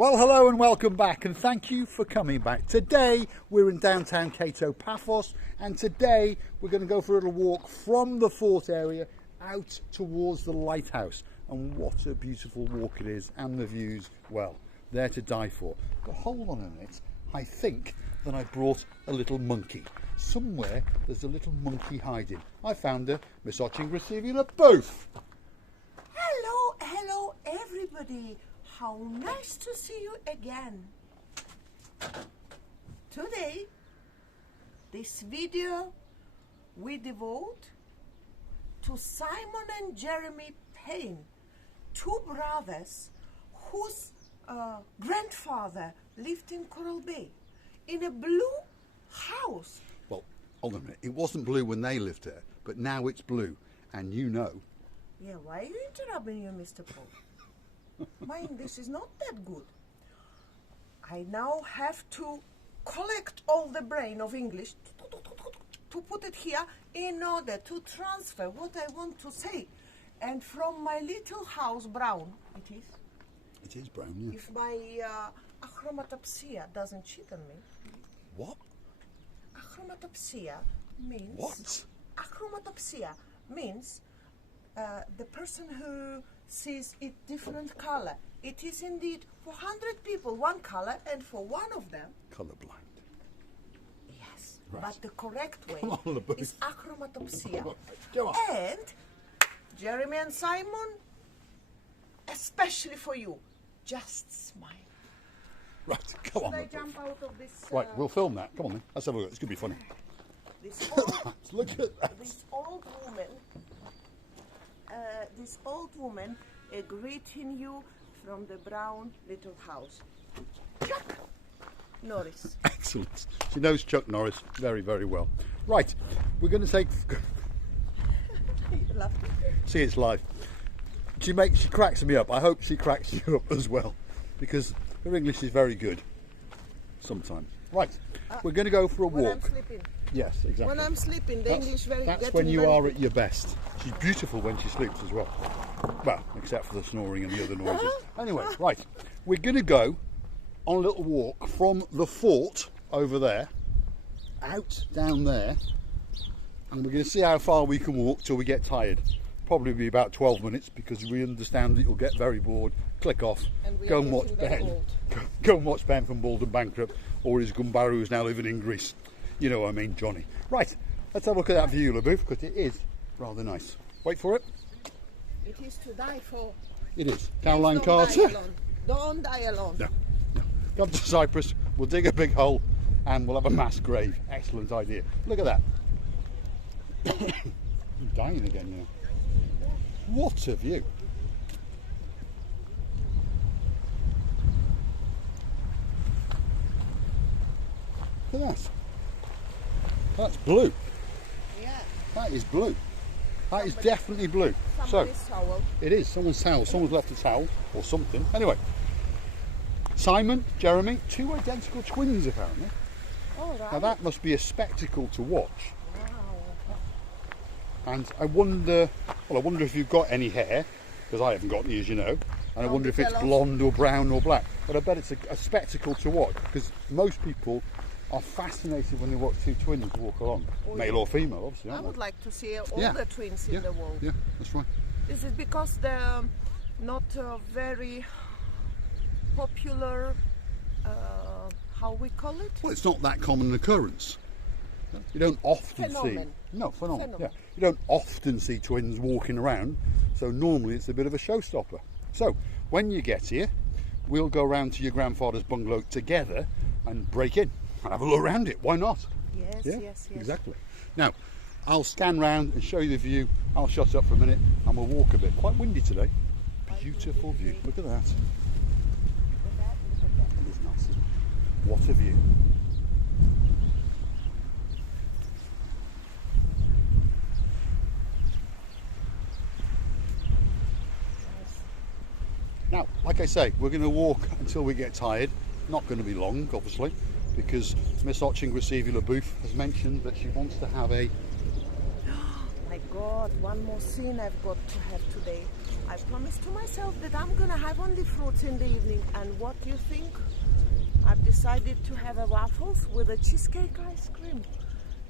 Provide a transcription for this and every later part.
Well, hello and welcome back, and thank you for coming back. Today we're in downtown Cato, Paphos, and today we're going to go for a little walk from the fort area out towards the lighthouse. And what a beautiful walk it is, and the views, well, they're to die for. But hold on a minute, I think that I brought a little monkey. Somewhere there's a little monkey hiding. I found her, Miss Oching receiving a booth. Hello everybody. How nice to see you again. Today, this video we devote to Simon and Jeremy Payne, two brothers whose grandfather lived in Coral Bay in a blue house. Well, hold on a minute. It wasn't blue when they lived there, but now it's blue, and you know. Yeah, why are you interrupting you, Mr. Paul? My English is not that good. I now have to collect all the brain of English to put it here in order to transfer what I want to say. And from my little house, brown, it is. It is brown, yeah. If my achromatopsia doesn't cheat on me. What? Achromatopsia means... What? Achromatopsia means the person who sees it different color. It is indeed for 100 people one color, and for one of them Colourblind. yes, Right. but the correct way Come on, the booth. is achromatopsia. Go on. And Jeremy and Simon, especially for you, just smile. Right, come on. Should I the booth. jump out of this? Right, we'll film that. Come on then. Let's have a look. It's going to be funny. This old, Look at that. this old woman greeting you from the brown little house. Chuck Norris. Excellent. She knows Chuck Norris very, very well. Right, we're going to take... You laughed. See, it's live. She cracks me up. I hope she cracks you up as well, because her English is very good sometimes. Right, we're going to go for a When I'm walk. sleeping. Yes, exactly. When I'm sleeping, the English very That's getting when you very are good. at your best. She's beautiful when she sleeps as well. Well, except for the snoring and the other noises. Anyway, right, we're going to go on a little walk from the fort over there, out down there, and we're going to see how far we can walk till we get tired. Probably be about 12 minutes, because we understand that you'll get very bored, click off, And we go are and watch getting very Ben. old. Go and watch Ben from Bald and Bankrupt, or his Gumbaru who's now living in Greece. You know what I mean, Johnny. Right, let's have a look at that view, LaBouffe, because it is rather nice. Wait for it. It is to die for. It is. Caroline Don't Carter. Die alone. Don't die alone. No, no. Come to Cyprus, we'll dig a big hole, and we'll have a mass grave. Excellent idea. Look at that. I'm dying again, you know. What a view. Look at that. That's blue. Yeah. That is blue. That is definitely blue. So, Somebody's towel. it is someone's towel. Someone's left a towel or something. Anyway, Simon, Jeremy, two identical twins apparently. All right. Now that must be a spectacle to watch. Wow. And I wonder if you've got any hair, because I haven't got any, as you know. And I Don't wonder if it's tell us. blonde or brown or black. But I bet it's a spectacle to watch, because most people are fascinated when they watch two twins walk along, Oh, male or female, obviously. I Aren't would they? like to see all Yeah. the twins in the world. Yeah, that's right. Is it because they're not very popular, how we call it? Well, it's not that common an occurrence. You don't often Phenomenon. see. No, phenomenon. Yeah, Phenomenon. you don't often see twins walking around. So normally it's a bit of a showstopper. So when you get here, we'll go round to your grandfather's bungalow together and break in and have a look around it. Why not? Yes, Yeah, yes. exactly. Now, I'll scan round and show you the view. I'll shut up for a minute and we'll walk a bit. Quite windy today. Beautiful view. Look at that. Look at that, look at that. It is nice. What a view. Now, like I say, we're going to walk until we get tired. Not going to be long, obviously, because Miss Oching Receiving LaBouffe has mentioned that she wants to have a My God, one more scene I've got to have today. I promised to myself that I'm gonna have only fruits in the evening, and what do you think? I've decided to have a waffles with a cheesecake ice cream.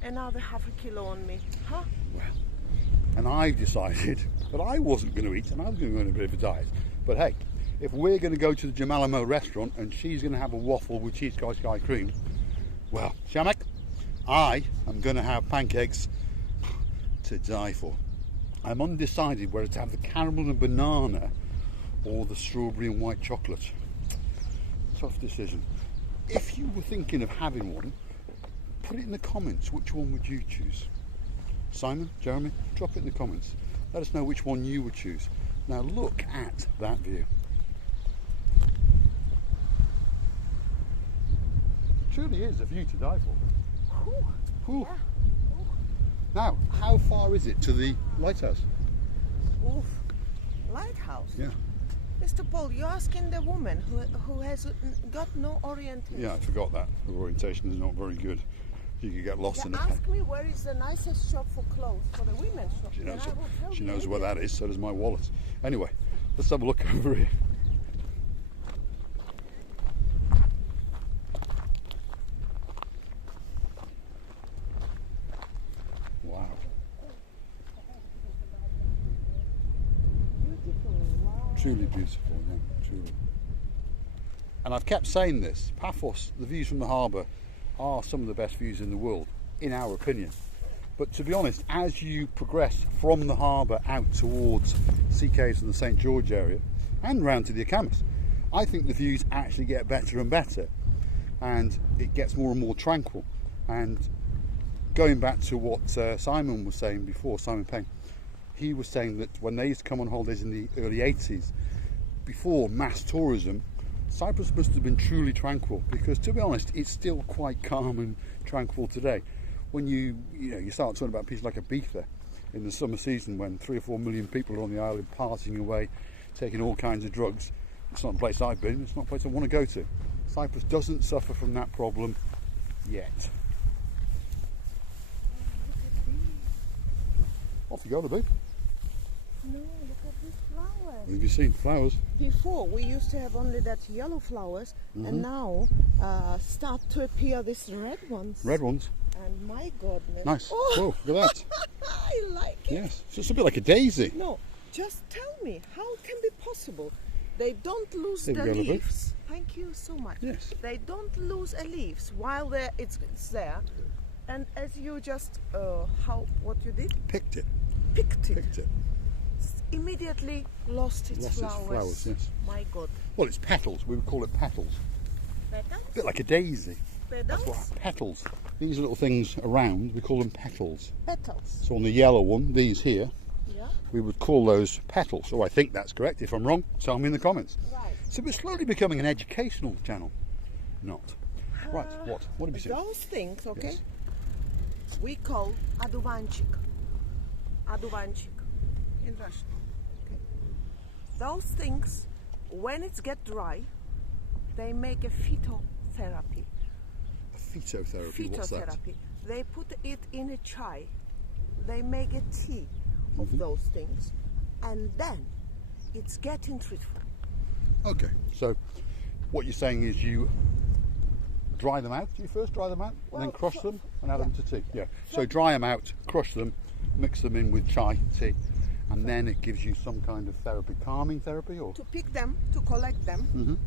Another half a kilo on me, huh? Well, and I've decided that I wasn't going to eat, and I was going to go on a bit of a diet. But hey, if we're going to go to the Jamalamo restaurant and she's going to have a waffle with cheesecake ice cream, well, Shamak, I am going to have pancakes to die for. I'm undecided whether to have the caramel and banana or the strawberry and white chocolate. Tough decision. If you were thinking of having one, put it in the comments. Which one would you choose? Simon, Jeremy, drop it in the comments. Let us know which one you would choose. Now look at that view. Truly is a view to die for. Whew. Whew. Yeah. Now, how far is it to the lighthouse? Oof. Lighthouse? Yeah. Mr. Paul, you're asking the woman who has got no orientation. Yeah, I forgot that. The orientation is not very good. You could get lost in the Ask me where is the nicest shop for clothes, for the women's shop. She knows where that is, so does my wallet. Anyway, let's have a look over here. Wow. Beautiful, wow. Truly beautiful, yeah, truly. And I've kept saying this, Paphos, the views from the harbour are some of the best views in the world, in our opinion. But to be honest, as you progress from the harbour out towards Sea Caves and the St George area, and round to the Akamis, I think the views actually get better and better, and it gets more and more tranquil. And going back to what Simon was saying before, Simon Payne, he was saying that when they used to come on holidays in the early 80s, before mass tourism, Cyprus must have been truly tranquil, because to be honest, it's still quite calm and tranquil today. When you start talking about places like Ibiza in the summer season, when 3 or 4 million people are on the island partying away, taking all kinds of drugs, it's not the place I've been, it's not a place I want to go to. Cyprus doesn't suffer from that problem yet. Off you go, Libby. No, look at these flowers. Have you seen flowers? Before we used to have only that yellow flowers, and now start to appear these red ones. Red ones. And my goodness. Nice. Oh, Whoa, look at that. I like it. Yes, so it's a bit like a daisy. No, just tell me, how can be possible? They don't lose There the we go, Libby. leaves. Thank you so much. Yes. They don't lose a leaves while it's there. And as you just, what you did? Picked it. Picked it. Picked it. Immediately lost its flowers. Its flowers, yes. My God. Well, it's petals. We would call it petals. Petals? A bit like a daisy. Petals? That's what petals. These little things around, we call them petals. Petals. So on the yellow one, these here, Yeah. we would call those petals. So I think that's correct. If I'm wrong, tell me in the comments. Right. So we're slowly becoming an educational channel. Not. Right, what? What have you seen? Those things, okay, Yes. we call aduvanchik. Aduvanchik in Russian. Okay. Those things, when it's get dry, they make a phytotherapy. Phytotherapy, what's that? Phytotherapy. They put it in a chai. They make a tea of those things, and then it's getting treatful. Okay, so what you're saying is you dry them out. Do you first dry them out and then Well, crush them and add them to tea? Yeah. So dry them out, crush them, mix them in with chai tea, and then it gives you some kind of therapy, calming therapy, or To pick them, to collect them,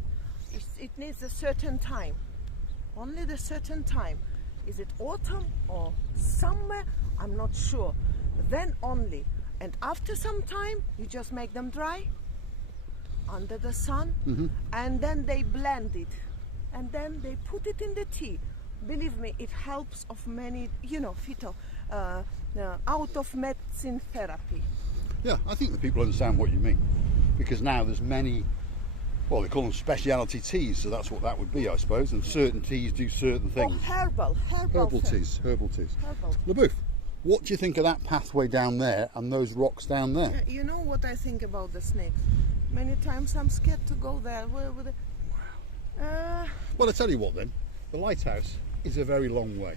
it needs a certain time. Only the certain time. Is it autumn or summer? I'm not sure. Then only. And after some time, you just make them dry under the sun, and then they blend it, and then they put it in the tea. Believe me, it helps of many, out of medicine therapy. yeah, I think the people understand what you mean, because now there's many. Well, they call them specialty teas, so that's what that would be, I suppose. And certain teas do certain Or things. herbal Herbal therapy. teas, herbal teas. Herbal. LeBouf, what do you think of that pathway down there and those rocks down there? You know what I think about the snakes? Many times I'm scared to go there. Well, I tell you what then, the lighthouse is a very long way.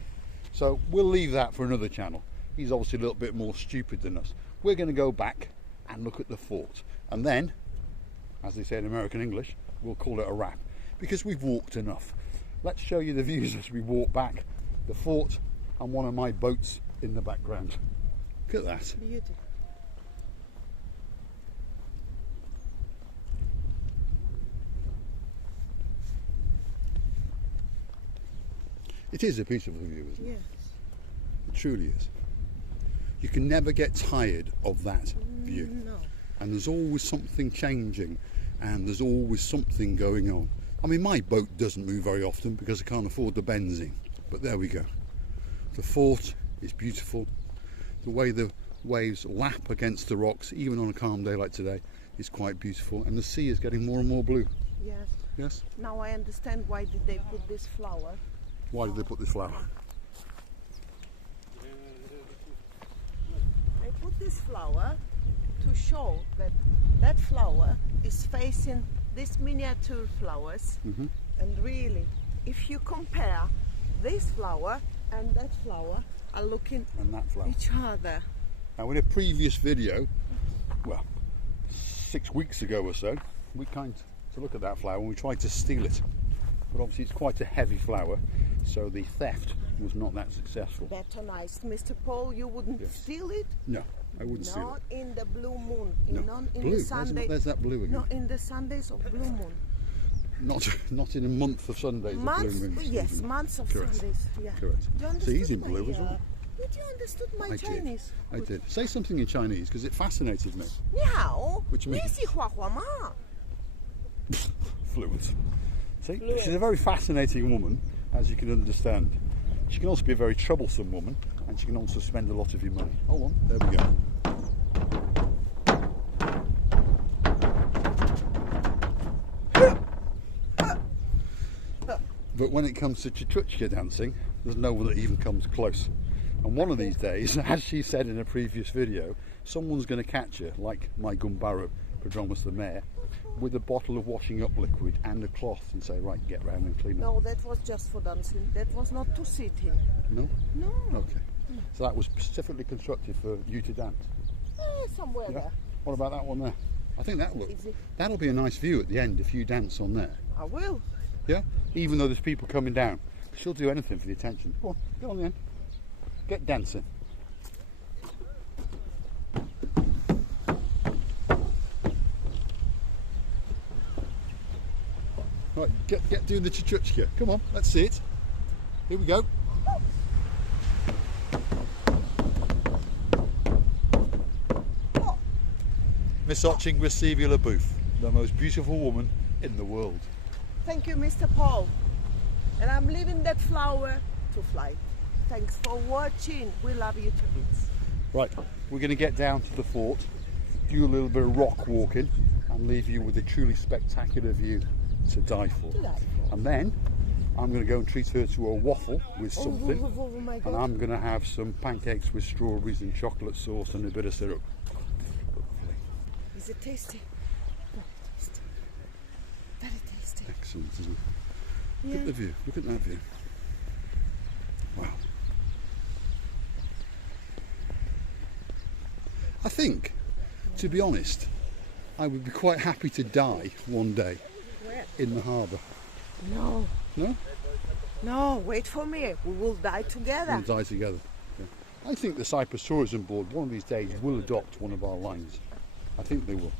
So we'll leave that for another channel. he's obviously a little bit more stupid than us. We're going to go back and look at the fort, and then, as they say in American English, we'll call it a wrap, because we've walked enough. Let's show you the views as we walk back, the fort and one of my boats in the background. Look at that. Beauty. It is a beautiful view, isn't it? Yes. It truly is. You can never get tired of that view. No. And there's always something changing, and there's always something going on. I mean, my boat doesn't move very often because I can't afford the benzene, but there we go. The fort is beautiful. The way the waves lap against the rocks, even on a calm day like today, is quite beautiful, and the sea is getting more and more blue. Yes. Yes? Now I understand why did they put this flower. Why did they put this flower? They put this flower to show that that flower is facing these miniature flowers. Mm-hmm. And really, if you compare this flower and that flower, are looking And that flower. each other. Now, in a previous video, well, 6 weeks ago or so, we came to look at that flower and we tried to steal it. But obviously it's quite a heavy flower, so the theft was not that successful. Better nice, Mr. Paul, you wouldn't Yes. steal it? No, I wouldn't steal Not it. in the blue moon. No. Not in Blue, the Sunday. there's that blue again. No, in the Sundays of blue moon. Not in a month of Sundays. Months, of blue moon. yes, months of Correct. Sundays. Yeah. Correct. You So understood he's in my, blue as well. Did you understood my I Chinese? did. I did. Say something in Chinese because it fascinated me. 你好， Which means- 你喜欢我吗？ Fluent. See, she's a very fascinating woman, as you can understand. She can also be a very troublesome woman, and she can also spend a lot of your money. Hold on, there we go. But when it comes to chuchuchka dancing, there's no one that even comes close. And one of these days, as she said in a previous video, someone's going to catch her, like my Gumbaro, Prodromus the mare, with a bottle of washing up liquid and a cloth and say, right, get round and clean up. No, that was just for dancing. That was not to sit in. No? No. Okay. So that was specifically constructed for you to dance. Somewhere Yeah. there. What about that one there? I think Is it? that'll be a nice view at the end if you dance on there. I will. Yeah? Even though there's people coming down. She'll do anything for the attention. Go on, get on the end. Get dancing. Right, get doing the chuchuchka. Come on, let's see it. Here we go. Miss Ochingwa Sevilla Booth, the most beautiful woman in the world. Thank you, Mr. Paul. And I'm leaving that flower to fly. Thanks for watching. We love you to bits. Right, we're going to get down to the fort, do a little bit of rock walking, and leave you with a truly spectacular view to die for. To die for. And then I'm going to go and treat her to a waffle with something, Oh my God. and I'm going to have some pancakes with strawberries and chocolate sauce and a bit of syrup. Is it tasty? Very tasty. Very tasty. Excellent, isn't it? Look Yeah. at the view, look at that view. Wow. I think, to be honest, I would be quite happy to die one day Where? in the harbour. No. No? No, wait for me. We will die together. We'll die together. Yeah. I think the Cyprus Tourism Board one of these days will adopt one of our lines. I think they will.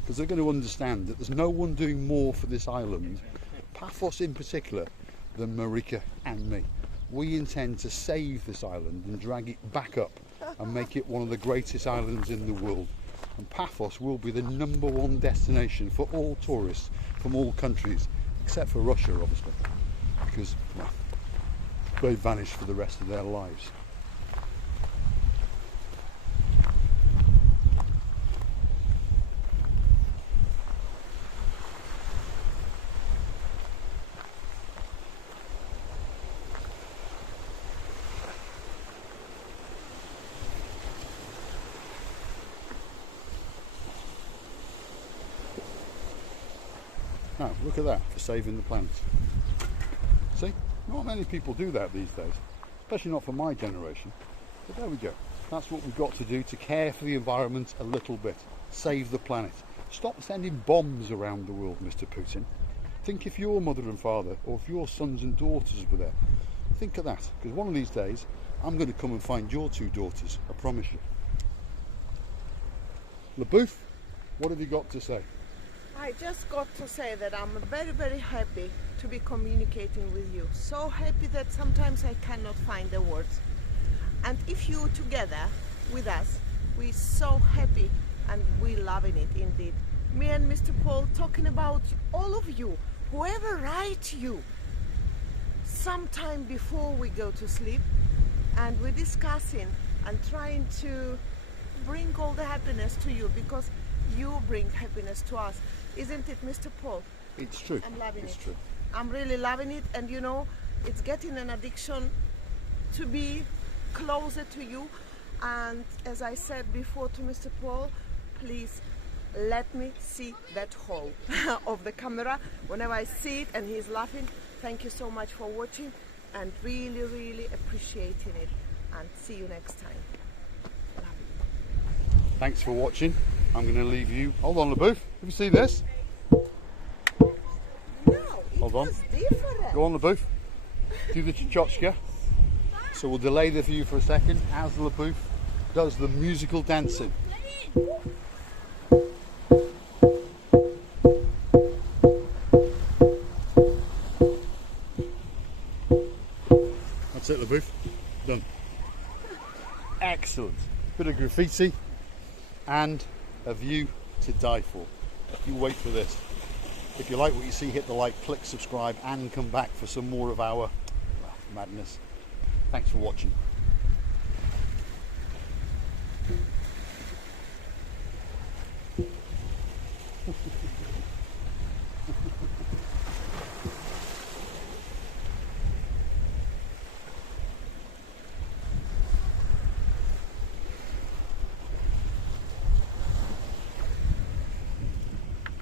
Because they're going to understand that there's no one doing more for this island, Paphos in particular, than Marika and me. We intend to save this island and drag it back up and make it one of the greatest islands in the world. And Paphos will be the #1 destination for all tourists from all countries, except for Russia, obviously, because well, they vanish for the rest of their lives. Now, look at that, for saving the planet. See? Not many people do that these days, especially not for my generation. But there we go. That's what we've got to do to care for the environment a little bit. Save the planet. Stop sending bombs around the world, Mr. Putin. Think if your mother and father, or if your sons and daughters were there. Think of that, because one of these days, I'm going to come and find your two daughters, I promise you. LaBouffe, what have you got to say? I just got to say that I'm very, very happy to be communicating with you. So happy that sometimes I cannot find the words. And if you together with us, we're so happy and we're loving it indeed. Me and Mr. Paul talking about all of you, whoever writes you, sometime before we go to sleep, and we're discussing and trying to bring all the happiness to you, because you bring happiness to us. Isn't it, Mr. Paul? It's true. I'm loving it's it. True. I'm really loving it, and you know, it's getting an addiction to be closer to you. And as I said before to Mr. Paul, please let me see that hole of the camera. Whenever I see it and he's laughing, thank you so much for watching and really, really appreciating it. And see you next time. Love you. Thanks for watching. I'm going to leave you. Hold on, LaBouffe. Have you seen this? No, it Hold on. was different. Go on, LaBouffe. Do the Tchotchke. So we'll delay the view for a second as LaBouffe does the musical dancing. That's it, LaBouffe. Done. Excellent. Bit of graffiti and a view to die for. You wait for this. If you like what you see, hit the like, click subscribe, and come back for some more of our madness. Thanks for watching.